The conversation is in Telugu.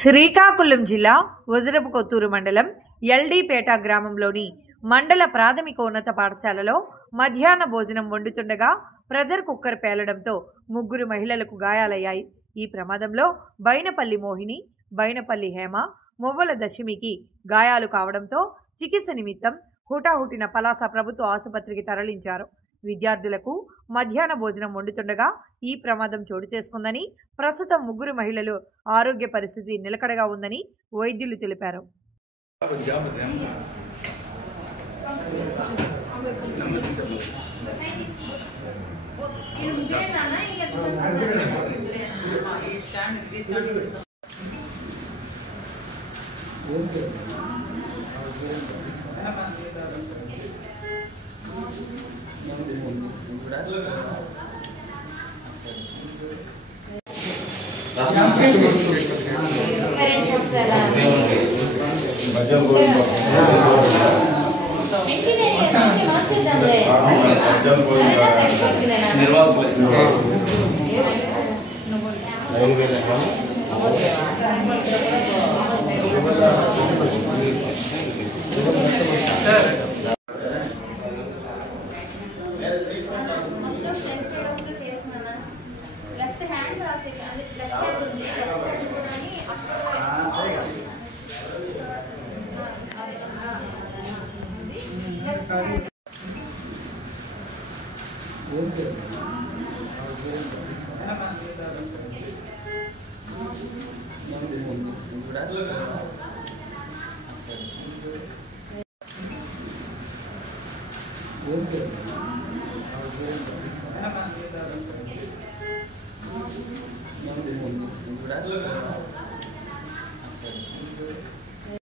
శ్రీకాకుళం జిల్లా వజరపు కొత్తూరు మండలం ఎల్డీపేట గ్రామంలోని మండల ప్రాథమికోన్నత పాఠశాలలో మధ్యాహ్న భోజనం వండుతుండగా ప్రెజర్ కుక్కర్ పేలడంతో ముగ్గురు మహిళలకు గాయాలయ్యాయి. ఈ ప్రమాదంలో బైనపల్లి మోహిని, బైనపల్లి హేమ, మొవ్వల దశమికి గాయాలు కావడంతో చికిత్స నిమిత్తం హుటాహుటిన పలాస ప్రభుత్వ ఆసుపత్రికి తరలించారు. విద్యార్థులకు మధ్యాహ్న భోజనం వండుతుండగా ఈ ప్రమాదం చోటు చేసుకుందని, ప్రస్తుతం ముగ్గురు మహిళలు ఆరోగ్య పరిస్థితి నిలకడగా ఉందని వైద్యులు తెలిపారు.